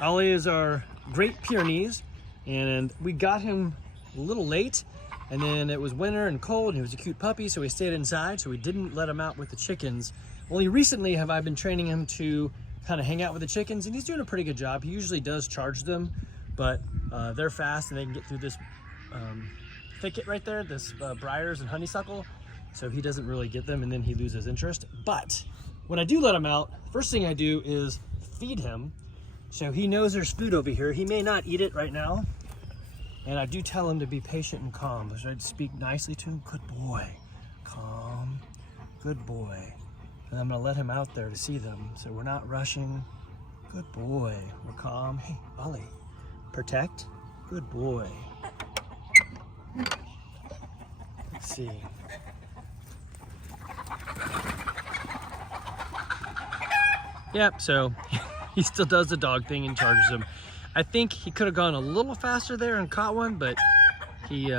Ollie is our Great Pyrenees, and we got him a little late, and then it was winter and cold, and he was a cute puppy, so we stayed inside, so we didn't let him out with the chickens. Only recently have I been training him to kind of hang out with the chickens, and he's doing a pretty good job. He usually does charge them, but they're fast and they can get through this thicket right there, this briars and honeysuckle, so he doesn't really get them, and then he loses interest. But when I do let him out, first thing I do is feed him, so he knows there's food over here. He may not eat it right now, and I do tell him to be patient and calm. So I speak nicely to him. Good boy, calm, good boy. And I'm gonna let him out there to see them, so we're not rushing. Good boy, we're calm. Hey, Ollie, protect, good boy. Let's see. Yep, so he still does the dog thing and charges him. I think he could have gone a little faster there and caught one, but he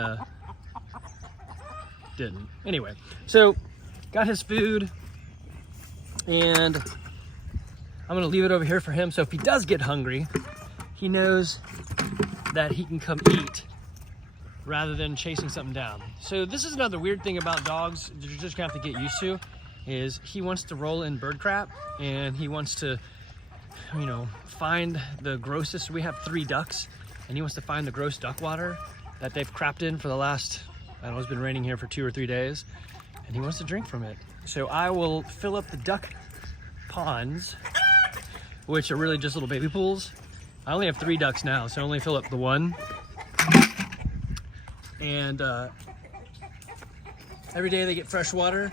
didn't. Anyway, so got his food, and I'm gonna leave it over here for him, so if he does get hungry, he knows that he can come eat rather than chasing something down. So this is another weird thing about dogs that you're just gonna have to get used to, is he wants to roll in bird crap, and he wants to, you know, find the grossest. We have 3 ducks, and he wants to find the gross duck water that they've crapped in for the last, I don't know, it's been raining here for 2 or 3 days, and he wants to drink from it. So I will fill up the duck ponds, which are really just little baby pools. I only have 3 ducks now, so I only fill up the 1. And every day they get fresh water,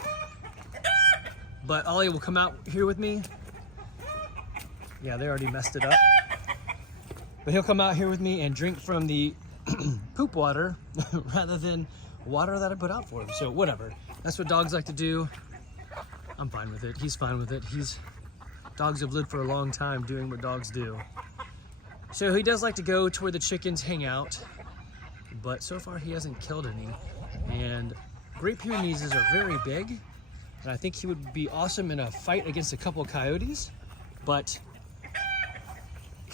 but Ollie will come out here with me. Yeah, they already messed it up. But he'll come out here with me and drink from the poop water rather than water that I put out for him. So whatever, that's what dogs like to do. I'm fine with it, he's fine with it. Dogs have lived for a long time doing what dogs do. So he does like to go to where the chickens hang out, but so far he hasn't killed any. And Great Pyrenees are very big, and I think he would be awesome in a fight against a couple of coyotes, but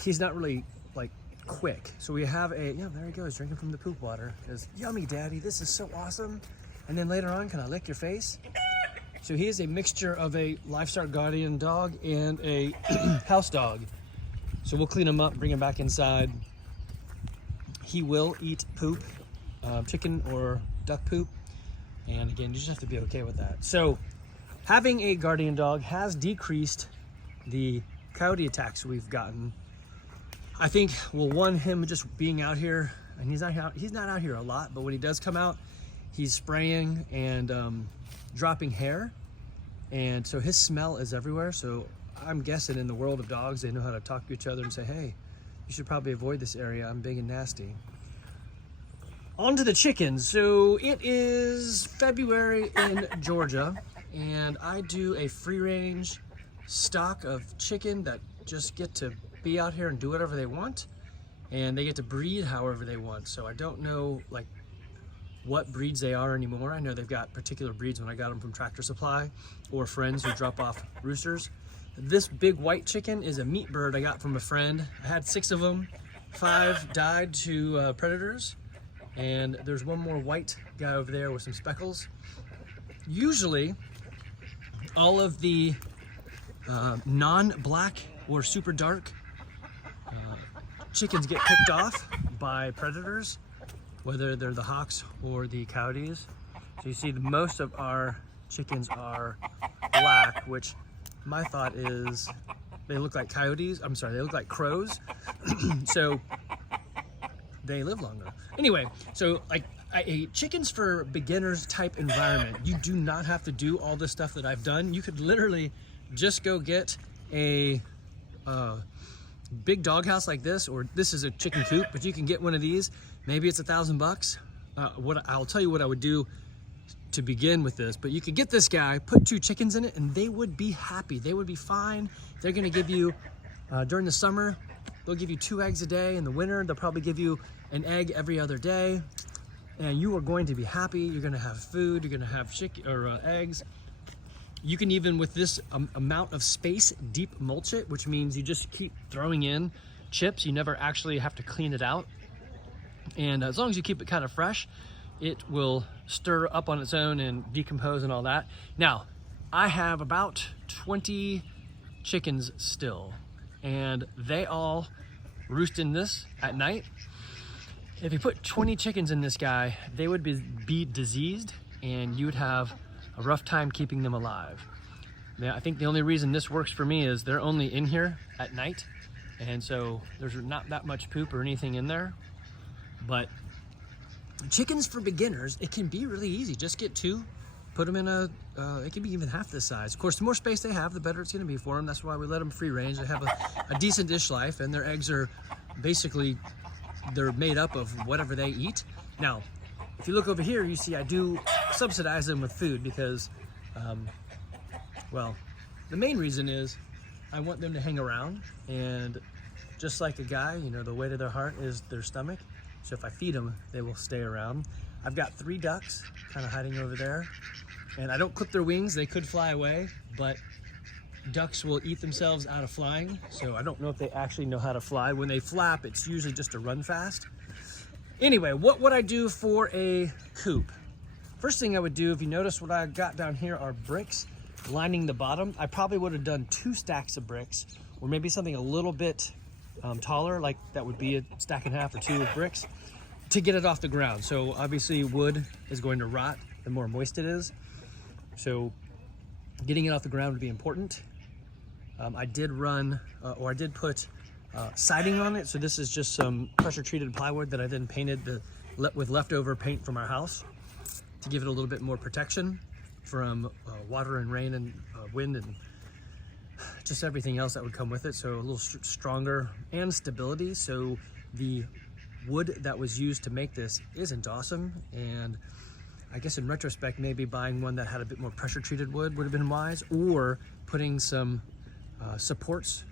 he's not really like quick. So we have a, yeah, there he goes, drinking from the poop water. Goes, yummy daddy, this is so awesome. And then later on, can I lick your face? So he is a mixture of a Livestock Guardian dog and a house dog. So we'll clean him up, bring him back inside. He will eat poop, chicken or duck poop. And again, you just have to be okay with that. So having a guardian dog has decreased the coyote attacks we've gotten. I think, well, one, him just being out here, and he's not out here a lot, but when he does come out, he's spraying and dropping hair, and so his smell is everywhere. So I'm guessing in the world of dogs, they know how to talk to each other and say, hey, you should probably avoid this area, I'm big and nasty. On to the chickens. So it is February in Georgia, and I do a free range stock of chicken that just get to be out here and do whatever they want, and they get to breed however they want. So I don't know like what breeds they are anymore. I know they've got particular breeds when I got them from Tractor Supply or friends who drop off roosters. This big white chicken is a meat bird I got from a friend. I had 6 of them, 5 died to predators, and there's one more white guy over there with some speckles. Usually all of the non-black or super dark chickens get picked off by predators, whether they're the hawks or the coyotes. So you see most of our chickens are black, which my thought is they look like coyotes. I'm sorry, they look like crows. So they live longer. Anyway, so like chickens for beginners type environment, you do not have to do all the stuff that I've done. You could literally just go get a big doghouse like this, or this is a chicken coop, but you can get one of these. Maybe it's $1,000. I'll tell you what I would do to begin with this, but you could get this guy, put 2 chickens in it, and they would be happy. They would be fine. They're gonna give you, during the summer, they'll give you 2 eggs a day. In the winter, they'll probably give you an egg every other day, and you are going to be happy. You're gonna have food, you're gonna have chicken or eggs. You can even, with this amount of space, deep mulch it, which means you just keep throwing in chips. You never actually have to clean it out. And as long as you keep it kind of fresh, it will stir up on its own and decompose and all that. Now, I have about 20 chickens still, and they all roost in this at night. If you put 20 chickens in this guy, they would be diseased, and you would have a rough time keeping them alive. Now, I think the only reason this works for me is they're only in here at night, and so there's not that much poop or anything in there. But chickens for beginners, it can be really easy. Just get 2, put them in it can be even half this size. Of course, the more space they have, the better it's gonna be for them. That's why we let them free range. They have a decent dish life, and their eggs are basically, they're made up of whatever they eat. Now, if you look over here, you see I do subsidize them with food because, well, the main reason is I want them to hang around, and just like a guy, you know, the weight of their heart is their stomach. So if I feed them, they will stay around. I've got 3 ducks kind of hiding over there, and I don't clip their wings. They could fly away, but ducks will eat themselves out of flying. So I don't know if they actually know how to fly. When they flap, it's usually just to run fast. Anyway, what would I do for a coop? First thing I would do, if you notice what I got down here are bricks lining the bottom. I probably would have done 2 stacks of bricks, or maybe something a little bit taller, like that would be a stack and a half or 2 of bricks, to get it off the ground. So obviously wood is going to rot the more moist it is. So getting it off the ground would be important. I did run, or I did put siding on it. So this is just some pressure treated plywood that I then painted with leftover paint from our house to give it a little bit more protection from water and rain and wind and just everything else that would come with it. So a little stronger and stability. So the wood that was used to make this isn't awesome, and I guess in retrospect maybe buying one that had a bit more pressure treated wood would have been wise, or putting some supports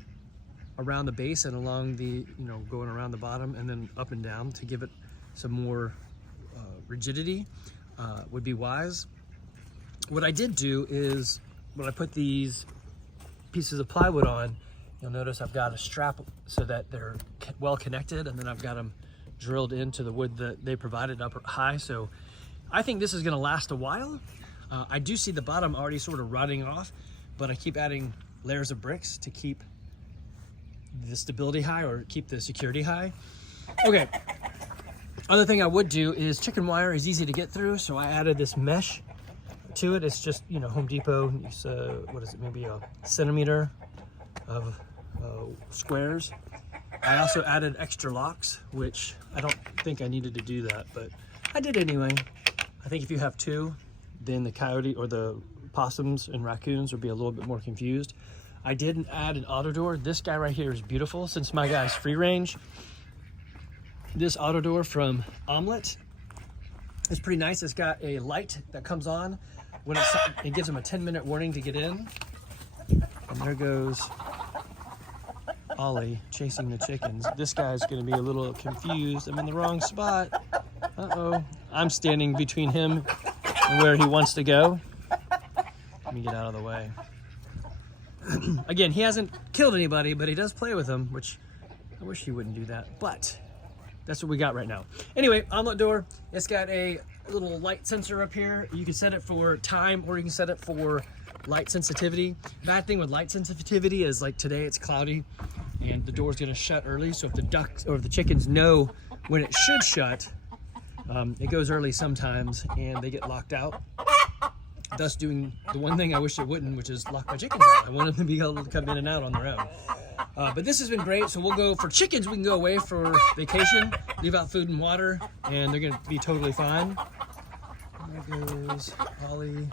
around the base and along the, you know, going around the bottom and then up and down to give it some more rigidity would be wise. What I did do is when I put these pieces of plywood on, you'll notice I've got a strap so that they're well connected, and then I've got them drilled into the wood that they provided up high. So I think this is going to last a while. I do see the bottom already sort of rotting off, but I keep adding layers of bricks to keep the stability high or keep the security high. Okay, other thing I would do is chicken wire is easy to get through, so I added this mesh to it. It's just, you know, Home Depot, it's what is it, maybe a centimeter of squares. I also added extra locks, which I don't think I needed to do that, but I did anyway. I think if you have 2, then the coyote or the possums and raccoons would be a little bit more confused. I did add an auto door. This guy right here is beautiful. Since my guy's free range, this auto door from Omelette is pretty nice. It's got a light that comes on when it gives them a 10-minute warning to get in. And there goes Ollie chasing the chickens. This guy's gonna be a little confused. I'm in the wrong spot. Uh-oh. I'm standing between him and where he wants to go. Let me get out of the way. Again, he hasn't killed anybody, but he does play with them, which I wish he wouldn't do that, but that's what we got right now. Anyway, omelet door, it's got a little light sensor up here. You can set it for time, or you can set it for light sensitivity. Bad thing with light sensitivity is, like today it's cloudy and the door's gonna shut early, so if the ducks or if the chickens know when it should shut, it goes early sometimes and they get locked out, thus doing the one thing I wish it wouldn't, which is lock my chickens out. I want them to be able to come in and out on their own. But this has been great. So we'll go for chickens. We can go away for vacation, leave out food and water, and they're gonna be totally fine. There goes Holly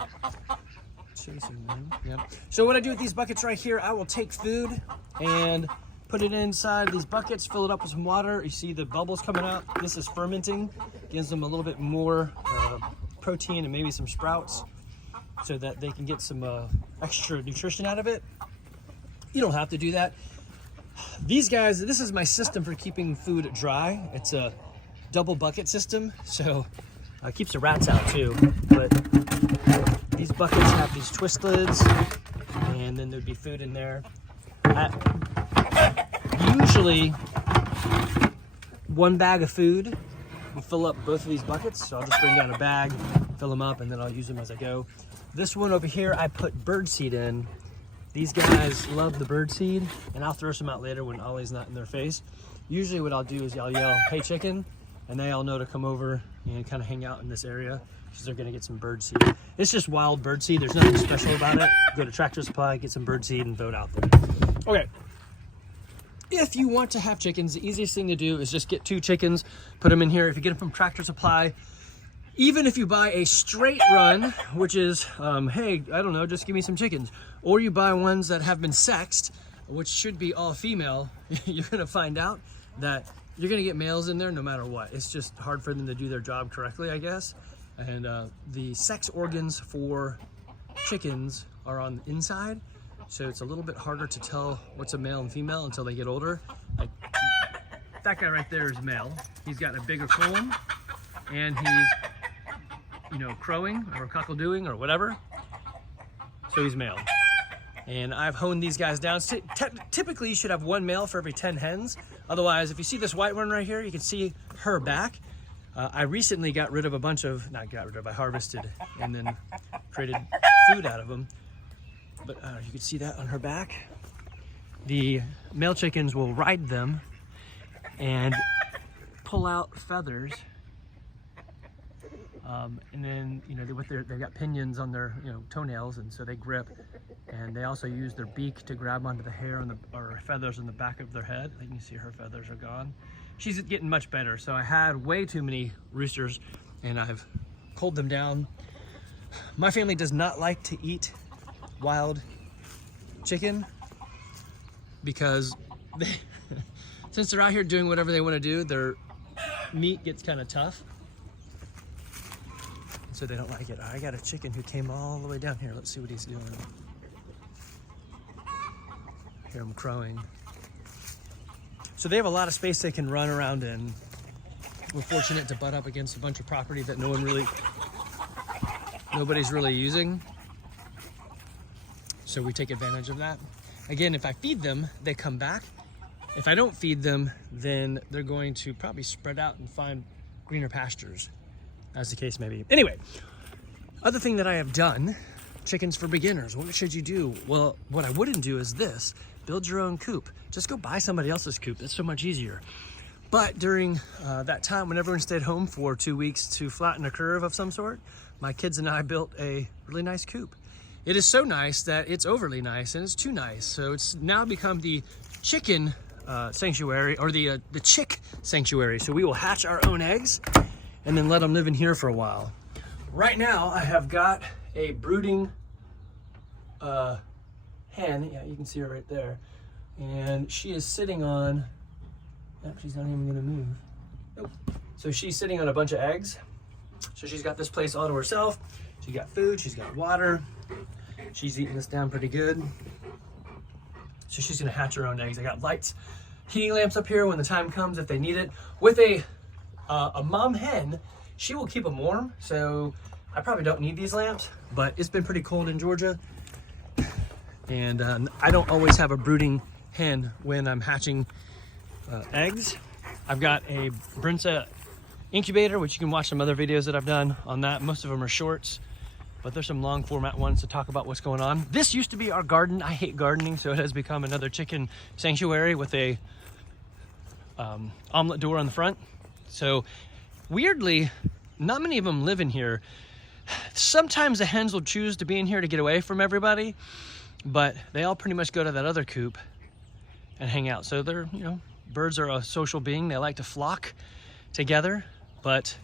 chasing them. Yep. So what I do with these buckets right here, I will take food and put it inside these buckets, fill it up with some water. You see the bubbles coming out. This is fermenting, gives them a little bit more protein and maybe some sprouts, so that they can get some extra nutrition out of it. You don't have to do that. These guys, this is my system for keeping food dry. It's a double bucket system, so it keeps the rats out too. But these buckets have these twist lids, and then there'd be food in there. Usually 1 bag of food will fill up both of these buckets. So I'll just bring down a bag, fill them up, and then I'll use them as I go. This one over here, I put bird seed in. These guys love the bird seed, and I'll throw some out later when Ollie's not in their face. Usually what I'll do is I'll yell, "Hey chicken," and they all know to come over and kind of hang out in this area because they're gonna get some bird seed. It's just wild bird seed. There's nothing special about it. Go to Tractor Supply, get some bird seed, and throw it out there. Okay. If you want to have chickens, the easiest thing to do is just get 2 chickens, put them in here. If you get them from Tractor Supply, even if you buy a straight run, which is, hey, I don't know, just give me some chickens, or you buy ones that have been sexed, which should be all female, you're gonna find out that you're gonna get males in there no matter what. It's just hard for them to do their job correctly, I guess. And the sex organs for chickens are on the inside, so it's a little bit harder to tell what's a male and female until they get older. Like that guy right there is male. He's got a bigger comb, and he's, you know, crowing or cockle-doing or whatever, so he's male. And I've honed these guys down. Typically you should have 1 male for every 10 hens. Otherwise, if you see this white one right here, you can see her back. I recently got rid of a bunch of, not got rid of, I harvested and then created food out of them. But you can see that on her back. The male chickens will ride them and pull out feathers. And then, you know, they've got pinions on their, you know, toenails, and so they grip. And they also use their beak to grab onto the hair on or feathers on the back of their head. Like you can see her feathers are gone. She's getting much better. So I had way too many roosters, and I've culled them down. My family does not like to eat wild chicken because since they're out here doing whatever they want to do, their meat gets kind of tough. So they don't like it. I got a chicken who came all the way down here. Let's see what he's doing. Hear him crowing. So they have a lot of space they can run around in. We're fortunate to butt up against a bunch of property that nobody's really using. So we take advantage of that. Again, if I feed them, they come back. If I don't feed them, then they're going to probably spread out and find greener pastures, as the case may be. Anyway, other thing that I have done, chickens for beginners. What should you do? Well, what I wouldn't do is this: build your own coop. Just go buy somebody else's coop. That's so much easier. But during that time when everyone stayed home for 2 weeks to flatten a curve of some sort, my kids and I built a really nice coop. It is so nice that it's overly nice, and it's too nice. So it's now become the chicken sanctuary, or the chick sanctuary. So we will hatch our own eggs and then let them live in here for a while. Right now, I have got a brooding hen. Yeah, you can see her right there. And she is sitting on, she's not even gonna move. Nope. So she's sitting on a bunch of eggs. So she's got this place all to herself. She's got food, she's got water. She's eating this down pretty good. So she's gonna hatch her own eggs. I got lights, heating lamps up here when the time comes if they need it. With a mom hen, she will keep them warm. So I probably don't need these lamps, but it's been pretty cold in Georgia. And I don't always have a brooding hen when I'm hatching eggs. I've got a Brinza incubator, which you can watch some other videos that I've done on that. Most of them are shorts, but there's some long format ones to talk about what's going on. This used to be our garden. I hate gardening, so it has become another chicken sanctuary with a omelet door on the front. So weirdly, not many of them live in here. Sometimes the hens will choose to be in here to get away from everybody, but they all pretty much go to that other coop and hang out. So they're, you know, birds are a social being. They like to flock together. But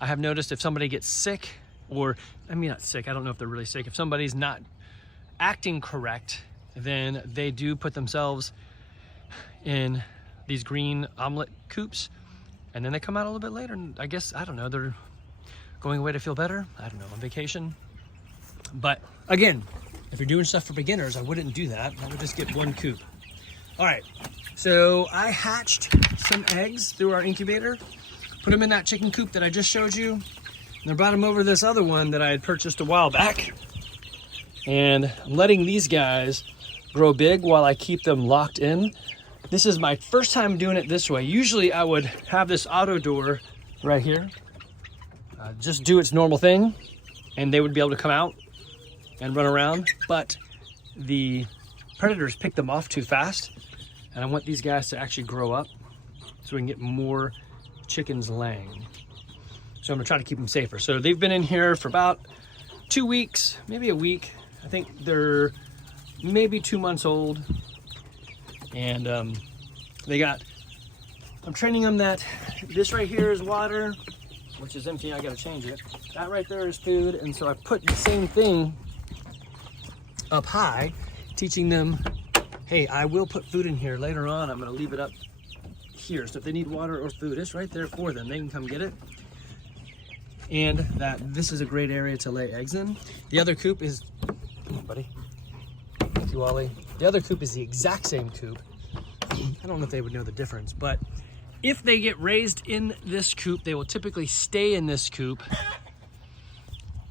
I have noticed if somebody gets sick, or I mean not sick, I don't know if they're really sick, if somebody's not acting correct, then they do put themselves in these green omelet coops, and then they come out a little bit later, and I guess, I don't know, they're going away to feel better. I don't know, on vacation. But again, if you're doing stuff for beginners, I wouldn't do that. I would just get one coop. All right, so I hatched some eggs through our incubator, put them in that chicken coop that I just showed you, and I brought them over to this other one that I had purchased a while back. And I'm letting these guys grow big while I keep them locked in. This is my first time doing it this way. Usually I would have this auto door right here, just do its normal thing, and they would be able to come out and run around, but the predators pick them off too fast, and I want these guys to actually grow up so we can get more chickens laying. So I'm gonna try to keep them safer. So they've been in here for about 2 weeks, maybe a week. I think they're maybe 2 months old. And I'm training them that this right here is water, which is empty. I gotta change it. That right there is food. And so I put the same thing up high, teaching them, hey, I will put food in here later on. I'm gonna leave it up here. So if they need water or food, it's right there for them. They can come get it. And that this is a great area to lay eggs in. The other coop is, come on, buddy. Thank you, Ollie. The other coop is the exact same coop. I don't know if they would know the difference, but if they get raised in this coop, they will typically stay in this coop.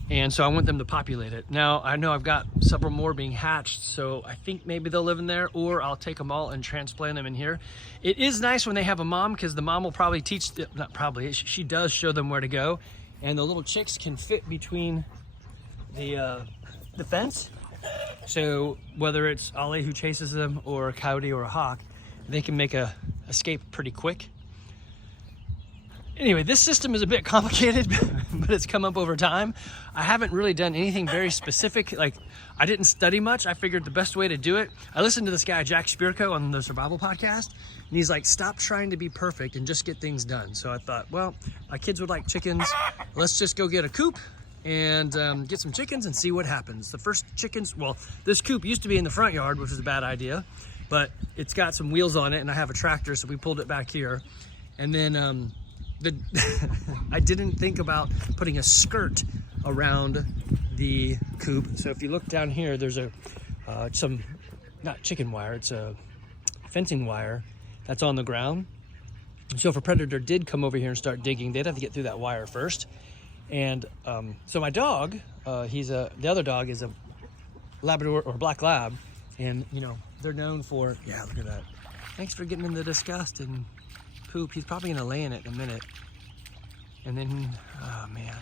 And so I want them to populate it. Now, I know I've got several more being hatched, so I think maybe they'll live in there, or I'll take them all and transplant them in here. It is nice when they have a mom, because the mom will probably teach them, not probably, she does show them where to go. And the little chicks can fit between the fence. So whether it's Ollie who chases them or a coyote or a hawk, they can make a escape pretty quick. Anyway, this system is a bit complicated, but it's come up over time. I haven't really done anything very specific. Like, I didn't study much. I figured the best way to do it, I listened to this guy, Jack Spirko, on the Survival Podcast, and he's like, stop trying to be perfect and just get things done. So I thought, well, my kids would like chickens. Let's just go get a coop and get some chickens and see what happens. The first chickens, well, this coop used to be in the front yard, which was a bad idea, but it's got some wheels on it and I have a tractor, so we pulled it back here. And then I didn't think about putting a skirt around the coop. So if you look down here, there's some, not chicken wire, it's a fencing wire that's on the ground. So if a predator did come over here and start digging, they'd have to get through that wire first. And so my dog, the other dog is a Labrador or Black Lab, and you know, they're known for, yeah, look at that. Thanks for getting in the disgust and poop. He's probably gonna lay in it in a minute. And then, oh man.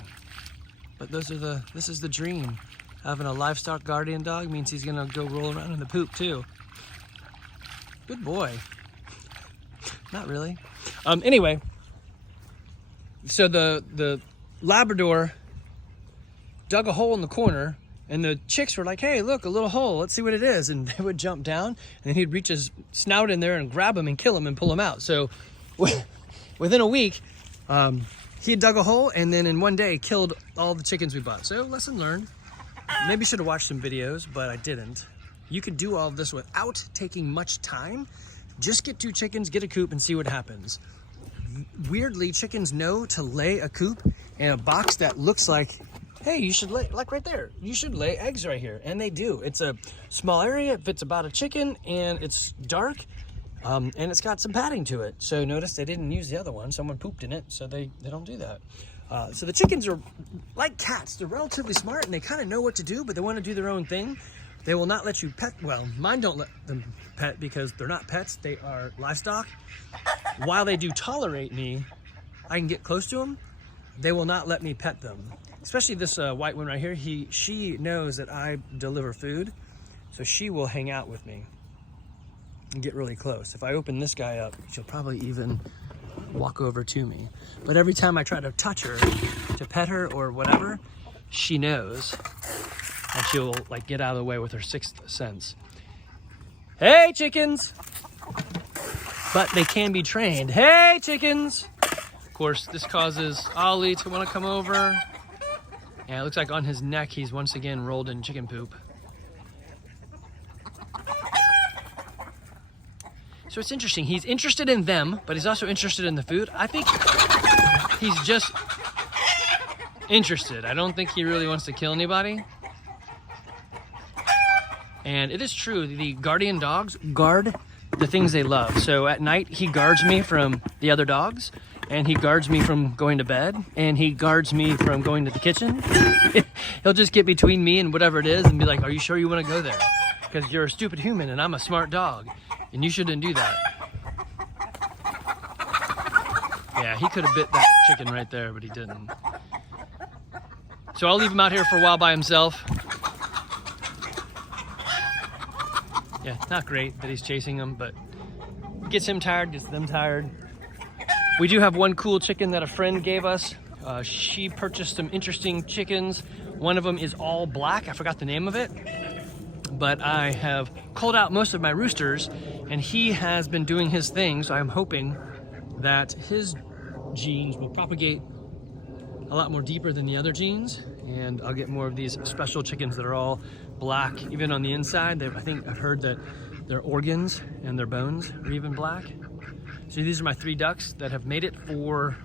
But this is the dream. Having a livestock guardian dog means he's gonna go roll around in the poop too. Good boy. Not really. Anyway, so the Labrador dug a hole in the corner, and the chicks were like, hey, look, a little hole, let's see what it is. And they would jump down, and then he'd reach his snout in there and grab them and kill them and pull them out. So within a week, he had dug a hole, and then in one day killed all the chickens we bought. So lesson learned. Maybe should have watched some videos, but I didn't. You could do all of this without taking much time. Just get 2 chickens, get a coop, and see what happens. Weirdly, chickens know to lay a coop in a box that looks like, hey, you should lay, like right there, you should lay eggs right here. And they do. It's a small area, it fits about a chicken, and it's dark, and it's got some padding to it. So notice they didn't use the other one. Someone pooped in it, so they don't do that. So the chickens are like cats. They're relatively smart, and they kind of know what to do, but they want to do their own thing. They will not let you pet, well, mine don't let them pet because they're not pets, they are livestock. While they do tolerate me, I can get close to them, they will not let me pet them. Especially this white one right here, she knows that I deliver food, so she will hang out with me and get really close. If I open this guy up, she'll probably even walk over to me. But every time I try to touch her, to pet her or whatever, she knows. And she'll like get out of the way with her 6th sense. Hey, chickens! But they can be trained. Hey, chickens! Of course, this causes Ollie to want to come over. And it looks like on his neck, he's once again rolled in chicken poop. So it's interesting. He's interested in them, but he's also interested in the food. I think he's just interested. I don't think he really wants to kill anybody. And it is true, the guardian dogs guard the things they love. So at night, he guards me from the other dogs, and he guards me from going to bed, and he guards me from going to the kitchen. He'll just get between me and whatever it is and be like, are you sure you want to go there? because you're a stupid human and I'm a smart dog, and you shouldn't do that. Yeah, he could have bit that chicken right there, but he didn't. So I'll leave him out here for a while by himself. Yeah, not great that he's chasing them, but gets him tired, gets them tired. We do have one cool chicken that a friend gave us. She purchased some interesting chickens. One of them is all black. I forgot the name of it. But I have culled out most of my roosters, and he has been doing his thing, so I'm hoping that his genes will propagate a lot more deeper than the other genes, and I'll get more of these special chickens that are all black, even on the inside. I think I've heard that their organs and their bones are even black. So these are my 3 ducks that have made it for,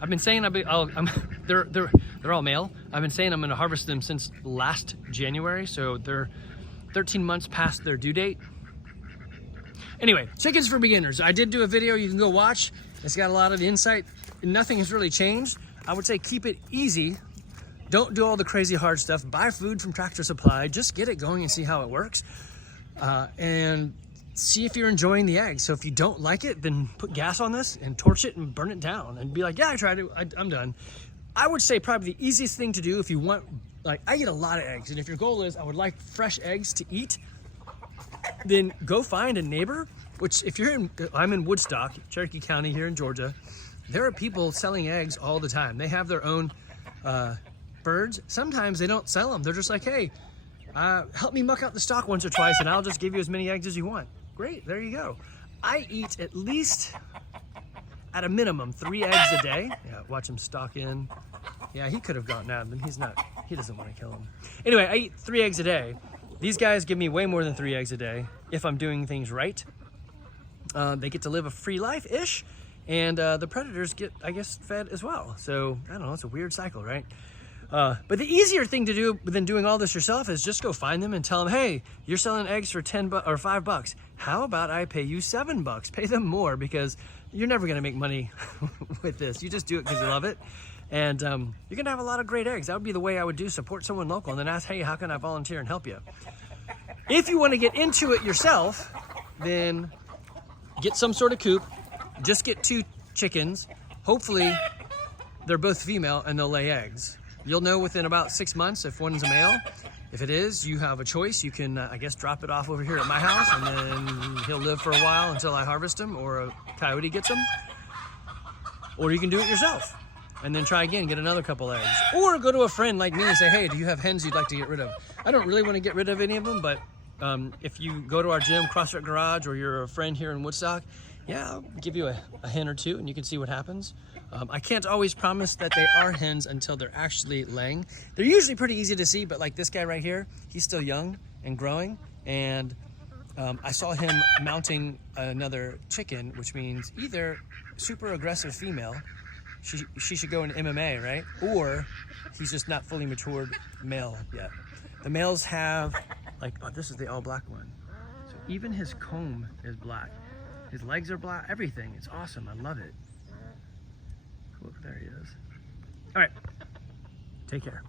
I've been saying they're all male. I've been saying I'm gonna harvest them since last January, so they're 13 months past their due date. Anyway, chickens for beginners. I did do a video you can go watch. It's got a lot of the insight. Nothing has really changed. I would say keep it easy. Don't do all the crazy hard stuff. Buy food from Tractor Supply. Just get it going and see how it works. And see if you're enjoying the eggs. So if you don't like it, then put gas on this and torch it and burn it down and be like, yeah, I tried it, I'm done. I would say probably the easiest thing to do if you want, like I eat a lot of eggs, and if your goal is I would like fresh eggs to eat, then go find a neighbor, which if you're in, I'm in Woodstock, Cherokee County here in Georgia, there are people selling eggs all the time. They have their own birds. Sometimes they don't sell them. They're just like, hey, help me muck out the stock once or twice and I'll just give you as many eggs as you want. Great, there you go. I eat at least, at a minimum, 3 eggs a day. Yeah, watch him stalk in. Yeah, he could have gotten out, but he's not, he doesn't want to kill him. Anyway, I eat 3 eggs a day. These guys give me way more than 3 eggs a day if I'm doing things right. They get to live a free life-ish, and the predators get, I guess, fed as well. So, I don't know, it's a weird cycle, right? But the easier thing to do than doing all this yourself is just go find them and tell them, hey, you're selling eggs for or $5. How about I pay you $7? Pay them more, because you're never gonna make money with this. You just do it because you love it. And you're gonna have a lot of great eggs. That would be the way I would do, support someone local and then ask, hey, how can I volunteer and help you? If you wanna get into it yourself, then get some sort of coop, just get 2 chickens. Hopefully they're both female and they'll lay eggs. You'll know within about 6 months if one's a male. If it is, you have a choice. You can, I guess, drop it off over here at my house, and then he'll live for a while until I harvest him, or a coyote gets him. Or you can do it yourself, and then try again, get another couple eggs. Or go to a friend like me and say, hey, do you have hens you'd like to get rid of? I don't really want to get rid of any of them, but if you go to our gym, CrossFit Garage, or you're a friend here in Woodstock, yeah, I'll give you a hen or 2 and you can see what happens. I can't always promise that they are hens until they're actually laying. They're usually pretty easy to see, but like this guy right here, he's still young and growing, and I saw him mounting another chicken, which means either super aggressive female, she should go in MMA, right? Or he's just not fully matured male yet. The males have, like, oh, this is the all black one. So even his comb is black. His legs are black, everything. It's awesome, I love it. Look, there he is. All right, take care.